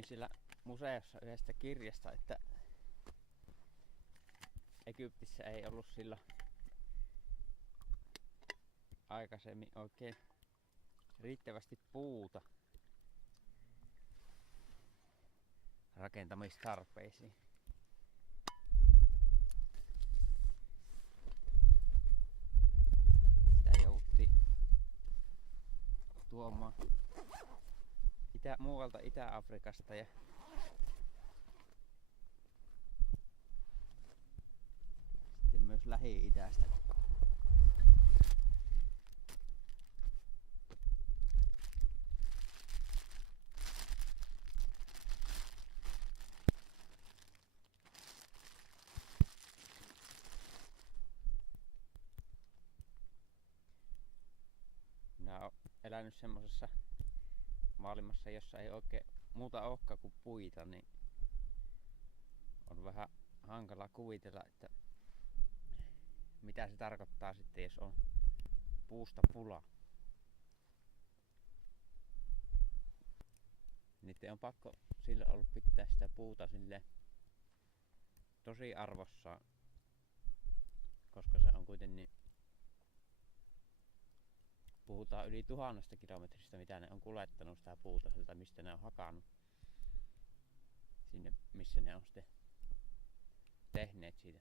luin siellä museossa yhdestä kirjasta, että Egyptissä ei ollut silloin aikaisemmin oikein riittävästi puuta rakentamistarpeisiin. Sitä jouduttiin tuomaan muualta Itä-Afrikasta ja sitten myös Lähi-idästä. Minä olen elänyt semmosessa maailmassa, jossa ei oikein muuta olekaan kuin puita, niin on vähän hankala kuvitella, että mitä se tarkoittaa sitten, jos on puusta pula. Niiden on pakko silloin ollut pitää sitä puuta sille tosi arvossaan, koska se on kuitenkin, puhutaan yli 1000 kilometristä, mitä ne on kuljettanut sitä puuta sieltä, mistä ne on hakannut sinne, missä ne on sitten tehneet siitä.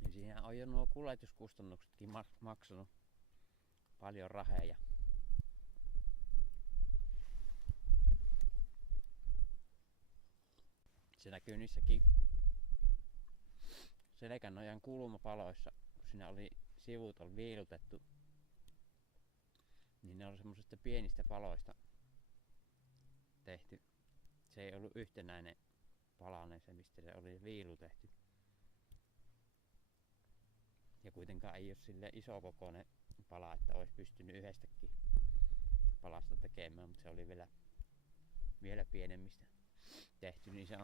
Ja siinä on jo nuo kuljetuskustannuksetkin maksanut paljon raheja. Se näkyy niissäkin selkänojan kulmapaloissa, kun siinä oli sivut oli viilutettu, niin ne oli semmosista pienistä paloista tehty. Se ei ollut yhtenäinen palanen se, mistä se oli viilutetty. Ja kuitenkaan ei ole sille isokokoinen pala, että olisi pystynyt yhdestäkin palasta tekemään, mutta se oli vielä pienemmistä tehty, niin se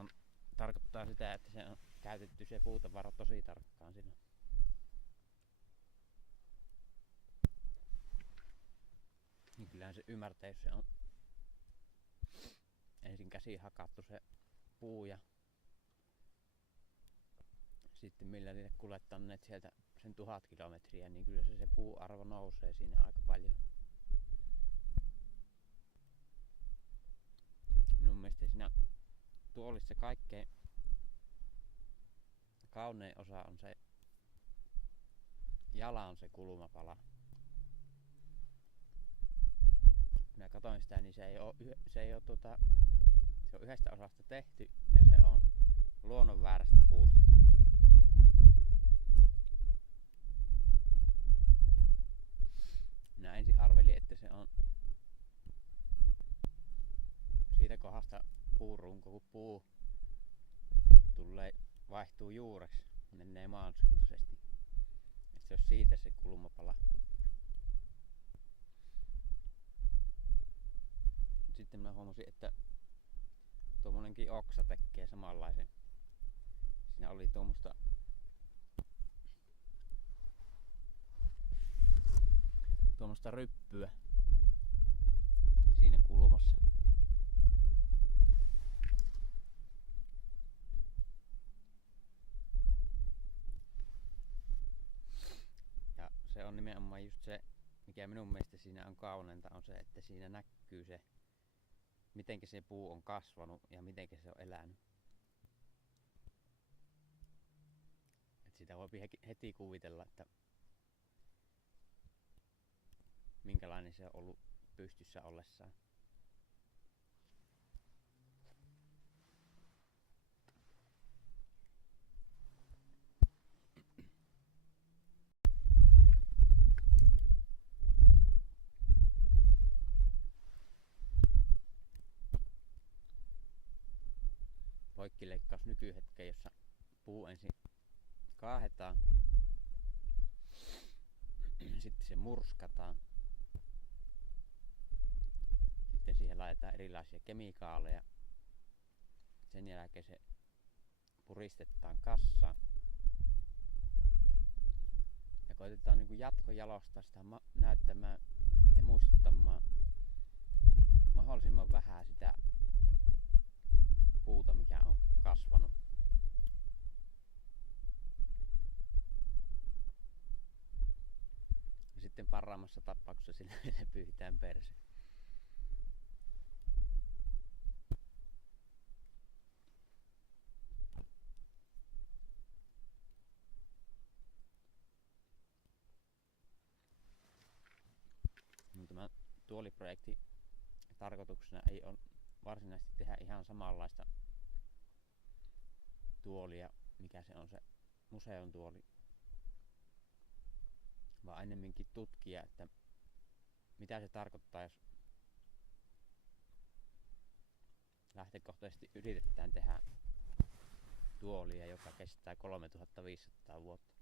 tarkoittaa sitä, että se on käytetty se puutavara tosi tarkkaan siinä. Niin kyllähän se ymmärtää, jos se on ensin käsin hakattu se puu ja sitten millä niille kuljettaneet sieltä sen 1000 kilometriä, niin kyllä se puuarvo nousee siinä aika paljon. Minun mielestä siinä tuolissa kaikkein kaunein osa on se jalan se kulmapala. Minä katsoin sitä, niin se on yhdestä osasta tehty ja se on luonnon väärästä puusta. Minä ensin arvelin, että se on siitä kohdasta puurunko, kun puu vaihtuu juureksi, menee maansuuntaisesti. Että se on siitä se kulmapala. Sitten mä huomasin, että tuommoinenkin oksa tekee samanlaisen. Siinä oli tuommoista ryppyä siinä kulmassa. Ja se on nimenomaan just se, mikä minun mielestä siinä on kauneinta, on se, että siinä näkyy se, mitenkä se puu on kasvanut ja mitenkä se on elänyt. Et sitä voi heti kuvitella, että minkälainen se on ollut pystyssä ollessaan. Poikkileikkaus nykyhetkeen, jossa puu ensin kaahetaan, sitten se murskataan, sitten siihen laitetaan erilaisia kemikaaleja, sen jälkeen se puristetaan kassaan ja koitetaan niin kuin jatkojalostaa sitä näyttämään ja muistuttamaan mahdollisimman vähän sitä puuta, mikä on kasvanut. Ja sitten parhaimmassa tapauksessa sillä vielä pyyhitään perse. Tämä tuoliprojekti tarkoituksena ei ole varsinaisesti tehdä ihan samanlaista tuolia, mikä se on se museon tuoli, vaan ennemminkin tutkia, että mitä se tarkoittaa, jos lähtökohtaisesti yritetään tehdä tuolia, joka kestää 3500 vuotta.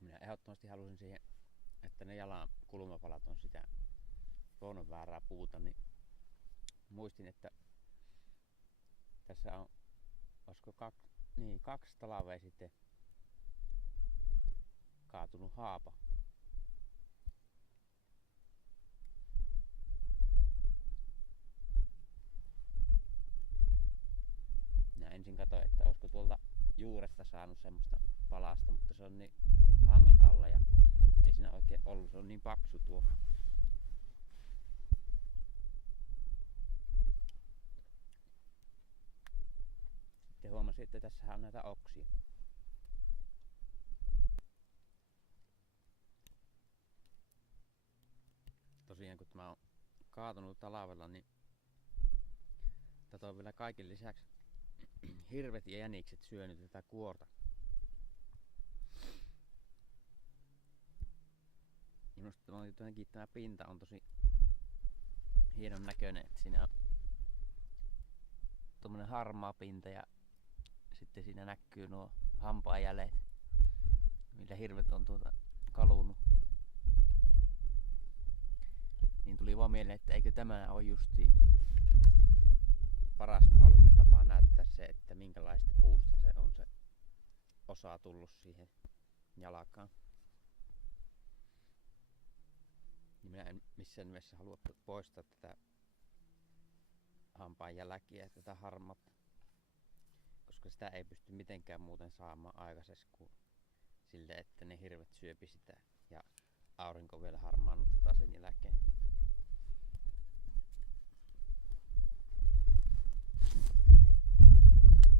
Minä ehdottomasti halusin siihen, että ne jalan kulmapalat on sitä luonnonväärää puuta, niin muistin, että tässä on, olisiko kaksi talvea sitten kaatunut haapa. Minä ensin katsoin, että olisiko tuolta juuresta saanut semmoista palasta, mutta se on niin hangen alla ja ei siinä oikein ollut, se on niin paksu tuo. Sitten huomasin, että tässä on näitä oksia. Tosiaan kun tämä on kaatunut talvella, niin tätä on vielä kaiken lisäksi hirvet ja jänikset syönyt tätä kuorta. Minusta jotenkin tämä pinta on tosi hienon näköinen, että siinä on tommonen harmaa pinta ja sitten siinä näkyy nuo hampaajäljet, millä hirvet on kalunut. Niin tuli vaan mieleen, että eikö tämä ole justi paras mahdollinen tapa näyttää se, että minkälaista puusta se on se osa tullut siihen jalkaan. Niin minä en missään nimessä halua poistaa tätä hampaanjälkiä, tätä harmatta, koska sitä ei pysty mitenkään muuten saamaan aikaiseksi kuin sille, että ne hirvet syöpi sitä ja aurinko vielä harmaannuttaa sen jälkeen.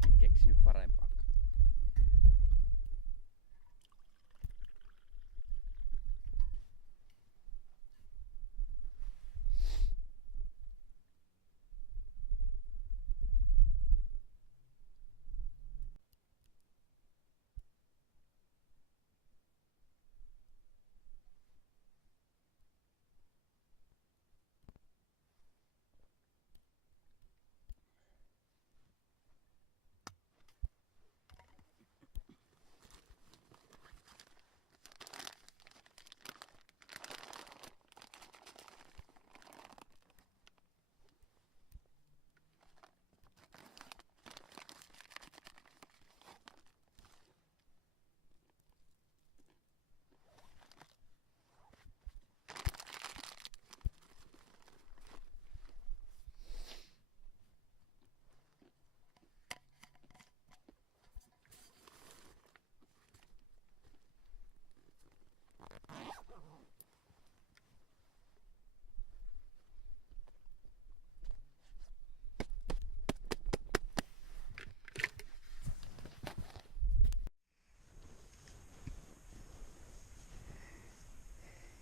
En keksinyt parempaa.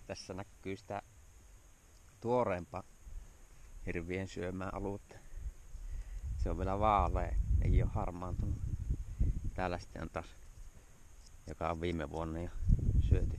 Tässä näkyy sitä tuoreempaa hirvien syömää aluetta. Se on vielä vaalea, ei ole harmaantunut. Täällä sitten on taas, joka on viime vuonna jo syöty.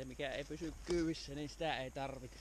Se mikä ei pysy kyyvissä, niin sitä ei tarvita.